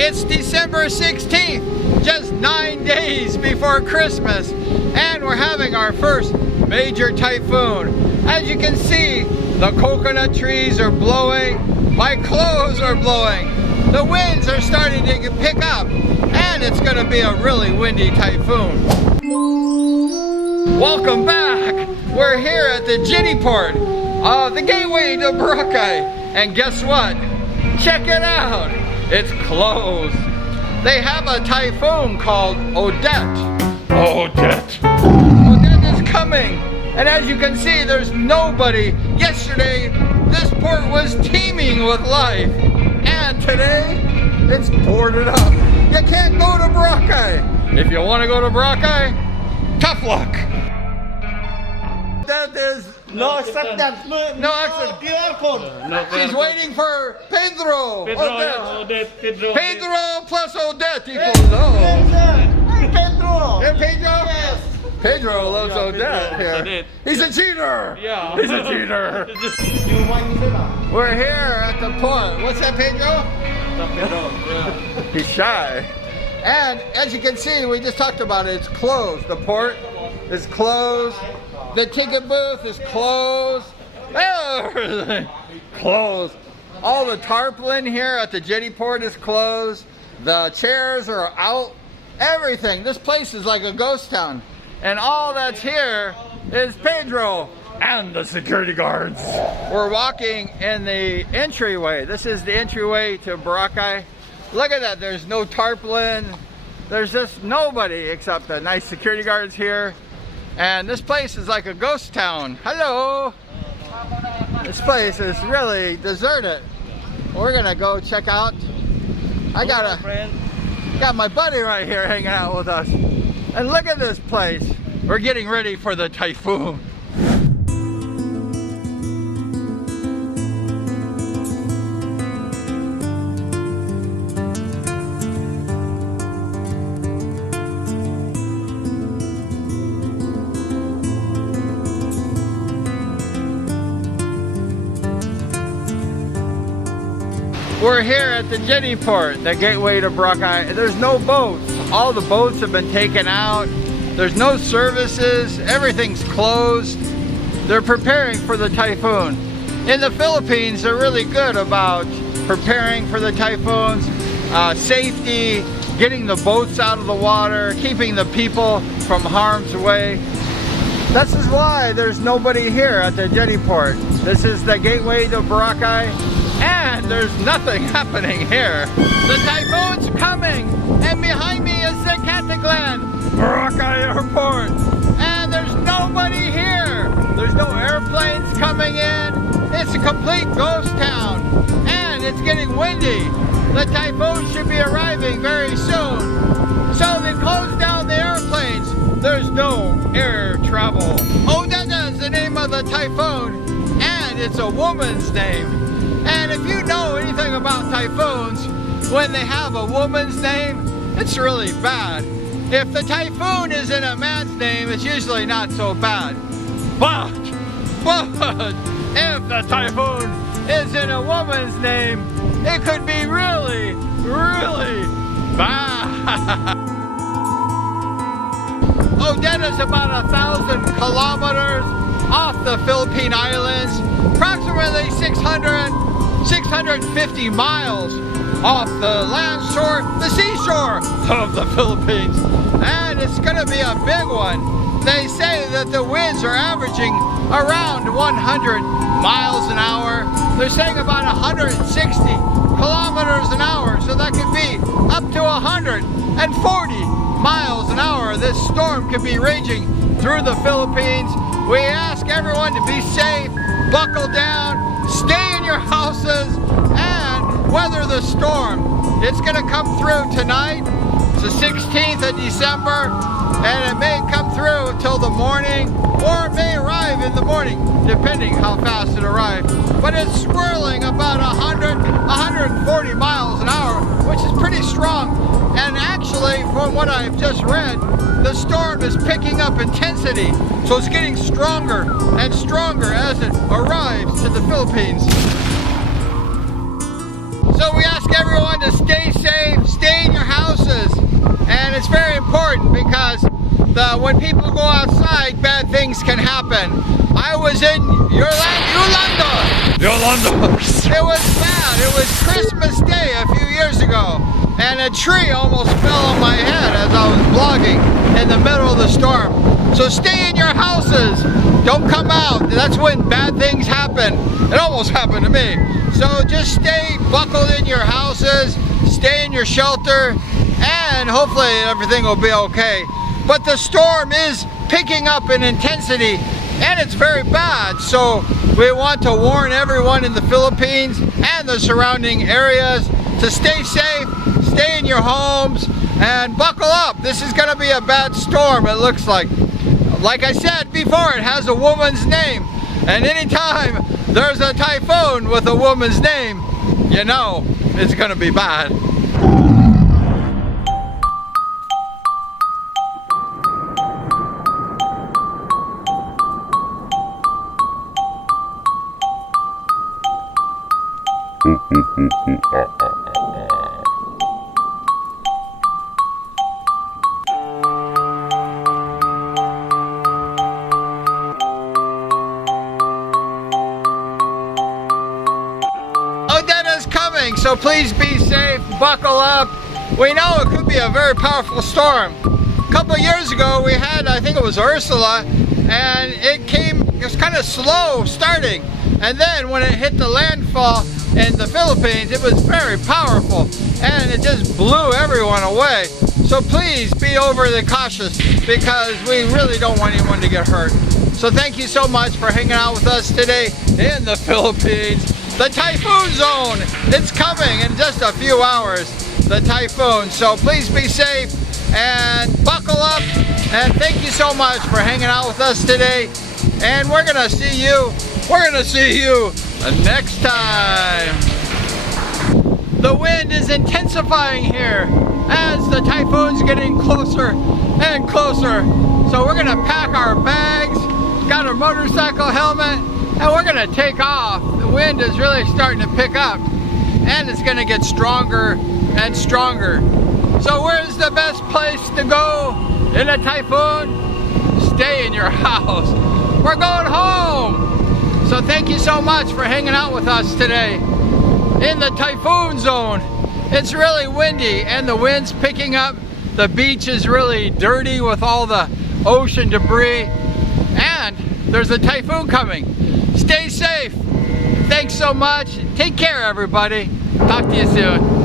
It's December 16th, just 9 days before Christmas, and we're having our first major typhoon. As you can see, the coconut trees are blowing, my clothes are blowing, the winds are starting to pick up, and it's going to be a really windy typhoon. Welcome back! We're here at the jetty port of the gateway to Boracay, and guess what? Check it out! It's closed. They have a typhoon called Odette. Odette is coming, and as you can see, there's nobody. Yesterday, this port was teeming with life, and today, it's boarded up. You can't go to Boracay. If you want to go to Boracay, tough luck. That is no acceptance. No acceptance. QR code. She's waiting for Pedro. Pedro plus Odette equals no. Pedro. Yeah, Pedro? Yes. Pedro loves Odette here. He's a cheater. Yeah. He's a cheater. We're here at the port. What's that, Pedro? He's shy. And as you can see, we just talked about it, it's closed. The port is closed. The ticket booth is closed. Everything closed. All the tarpaulin here at the jetty port is closed. The chairs are out. Everything. This place is like a ghost town. And all that's here is Pedro and the security guards. We're walking in the entryway. This is the entryway to Boracay. Look at that. There's no tarpaulin. There's just nobody except the nice security guards here. And this place is like a ghost town. Hello! This place is really deserted. We're gonna go check out. I got my buddy right here hanging out with us. And look at this place. We're getting ready for the typhoon. We're here at the jetty port, the gateway to Boracay. There's no boats. All the boats have been taken out. There's no services. Everything's closed. They're preparing for the typhoon. In the Philippines, they're really good about preparing for the typhoons, safety, getting the boats out of the water, keeping the people from harm's way. This is why there's nobody here at the jetty port. This is the gateway to Boracay. And there's nothing happening here. The typhoon's coming, and behind me is the Cataclan, Boracay Airport. And there's nobody here. There's no airplanes coming in. It's a complete ghost town, and it's getting windy. The typhoon should be arriving very soon. So they closed down the airplanes. There's no air travel. Odette is the name of the typhoon, and it's a woman's name. And if you know anything about typhoons, when they have a woman's name, it's really bad. If the typhoon is in a man's name, it's usually not so bad. But if the typhoon is in a woman's name, it could be really, really bad. Odette is about 1,000 kilometers off the Philippine Islands, approximately 650 miles off the land shore, the seashore of the Philippines. And it's gonna be a big one. They say that the winds are averaging around 100 miles an hour. They're saying about 160 kilometers an hour, so that could be up to 140 miles an hour. This storm could be raging through the Philippines. We ask everyone to be safe, buckle down, stay in your houses, and weather the storm. It's gonna come through tonight. It's the 16th of December, and it may come through until the morning, or it may arrive in the morning, depending how fast it arrives. But it's swirling about 140 miles an hour, which is pretty strong. And actually, from what I've just read, the storm is picking up intensity. So it's getting stronger and stronger as it arrives to the Philippines. So we ask everyone to stay safe, when people go outside, bad things can happen. I was in Yolanda. It was bad. It was Christmas Day a few years ago, and a tree almost fell on my head as I was vlogging in the middle of the storm. So stay in your houses. Don't come out. That's when bad things happen. It almost happened to me. So just stay buckled in your houses, stay in your shelter, and hopefully everything will be okay. But the storm is picking up in intensity, and it's very bad. So we want to warn everyone in the Philippines and the surrounding areas to stay safe, stay in your homes, and buckle up. This is going to be a bad storm, it looks like. Like I said before, it has a woman's name. And anytime there's a typhoon with a woman's name, you know it's going to be bad. Odette is coming, so please be safe, buckle up. We know it could be a very powerful storm. A couple of years ago we had, I think it was Ursula, and it was kind of slow starting. And then when it hit the landfall in the Philippines, it was very powerful, and it just blew everyone away. So please be overly cautious, because we really don't want anyone to get hurt. So thank you so much for hanging out with us today in the Philippines. The typhoon zone, it's coming in just a few hours, the typhoon. So please be safe and buckle up, and thank you so much for hanging out with us today. And we're gonna see you next time. The wind is intensifying here as the typhoon's getting closer and closer. So we're gonna pack our bags, got our motorcycle helmet, and we're gonna take off. The wind is really starting to pick up, and it's gonna get stronger and stronger. So where's the best place to go in a typhoon? Stay in your house. We're going home. So thank you so much for hanging out with us today in the typhoon zone. It's really windy and the wind's picking up. The beach is really dirty with all the ocean debris, and there's a typhoon coming. Stay safe. Thanks so much. Take care, everybody. Talk to you soon.